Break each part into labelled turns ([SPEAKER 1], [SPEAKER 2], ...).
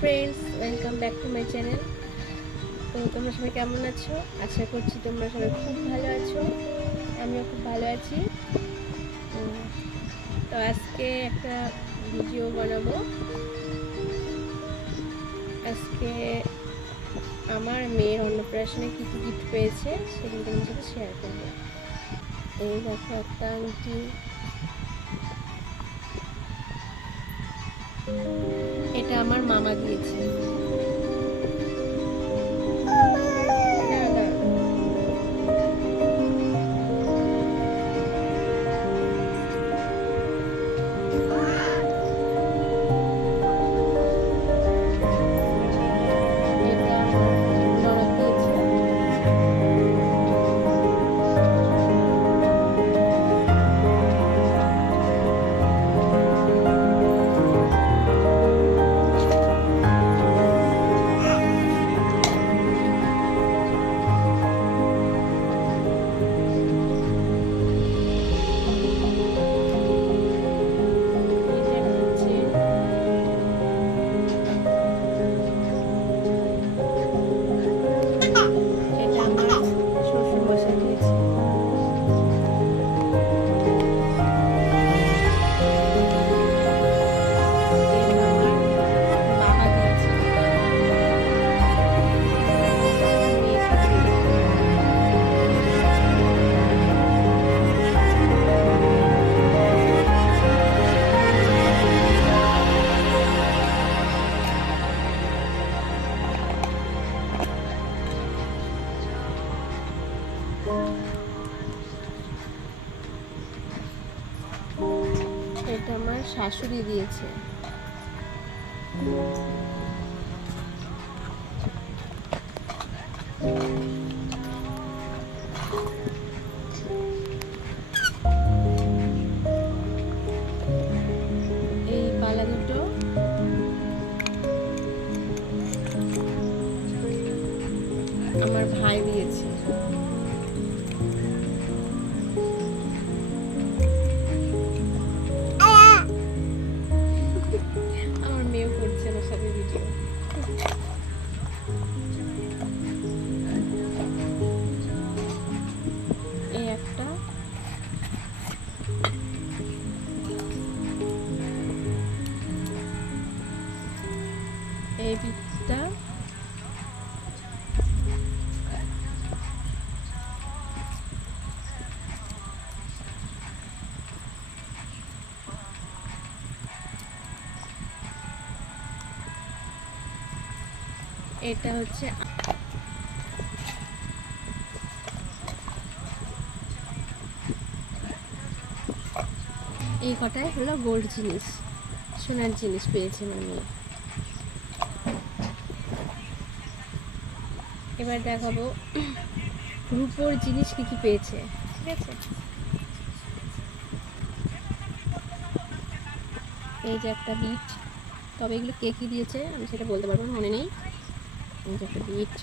[SPEAKER 1] Friends welcome back to my channel তো তোমরা সবাই কেমন আছো? আশা করছি তোমরা সবাই খুব ভালো আছো। আমিও খুব ভালো আছি। তো আজকে একটা ভিডিও বানাবো। আজকে আমার মেয়ের অন্নপ্রাশনে কী কী গিফট পেয়েছে সেগুলো তোমার সাথে শেয়ার করব। এই দেখো একটা আংটি। আমার মামা দিয়েছে। এটা আমার শাশুড়ি দিয়েছে। আমার ভাই দিয়েছে। এই একটা। এই এটা হচ্ছে এই কটাই হলো গোল্ড জিনিস, সোনার জিনিস পেয়েছে আমার মেয়ে এবার দেখাবো রূপোর জিনিস কি কি পেয়েছে, ঠিক আছে? এই যে একটা বিট তবে এগুলো কে কি দিয়েছে আমি সেটা বলতে পারব মনে নেই। একটা বিট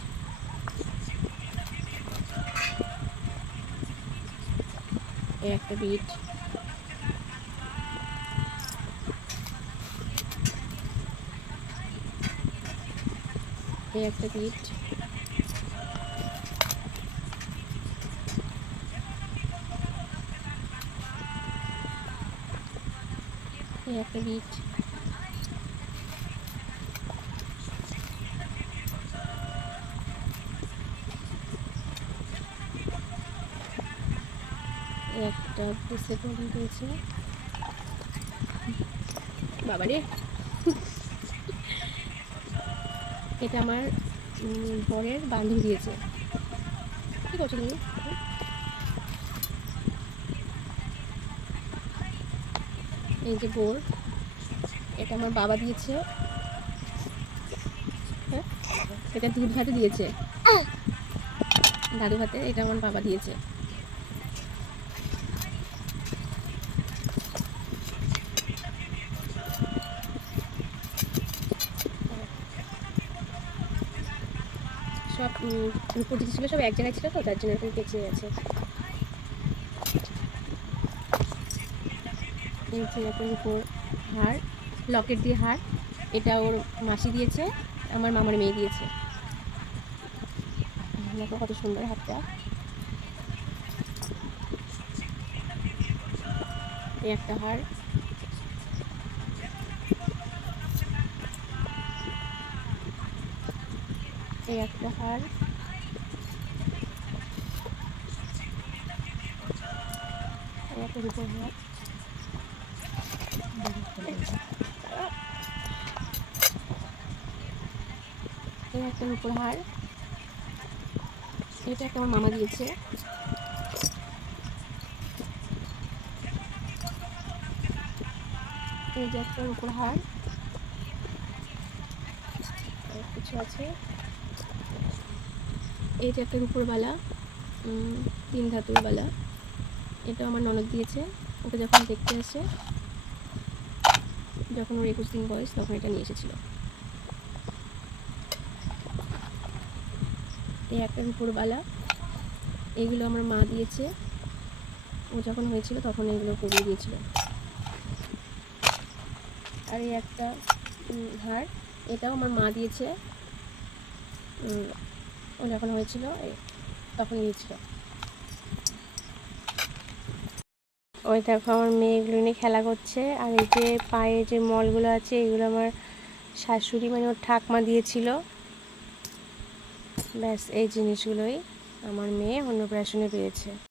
[SPEAKER 1] একটা বিট একটা বিট একটা বিট একটা বুঝতে পারি দিয়েছে বাবারে। এটা আমার বরের বান্ধবী দিয়েছে। কি করছ তুমি? এই যে বোর, এটা আমার বাবা দিয়েছে। হ্যাঁ? এটা দুধ ভাতে দিয়েছে। দাদু ভাতে এটা আমার বাবা দিয়েছে। সব জিনিসগুলো সব এক জায়গায় ছিল তো, তার জন্য এখন পেঁচিয়ে গেছে একটা রূপোর হার, লকেট দিয়ে হার, এটা ওর মাসি দিয়েছে, আমার মামার মেয়ে দিয়েছে। কত সুন্দর হাতটা। একটা হার এই একটা হার একটা রূপোর হার এই একটা রূপোর হার এটা একটা আমার মামা দিয়েছে। এই যে একটা রূপোর হার কিছু আছে? এই যে একটা রূপোর বালা তিন ধাতুর বালা। এটা আমার ননদ দিয়েছে ওকে যখন দেখতে আসে, যখন ওর একুশ দিন বয়স, তখন এটা নিয়ে এসেছিল। এই একটা রূপোর বালা এইগুলো আমার মা দিয়েছে। ও যখন হয়েছিল, তখন এগুলো করিয়ে দিয়েছিল। আর এই একটা হার এটাও আমার মা দিয়েছে। যখন হয়েছিল তখন নিয়েছিল ওই দেখো, আমার মেয়েগুলো নিয়ে খেলা করছে, আর এই যে পায়ে যে মলগুলো আছে, এগুলো আমার শাশুড়ি মানে ওর ঠাকমা দিয়েছিল। ব্যাস, এই জিনিসগুলোই আমার মেয়ে অন্নপ্রাশনে পেয়েছে।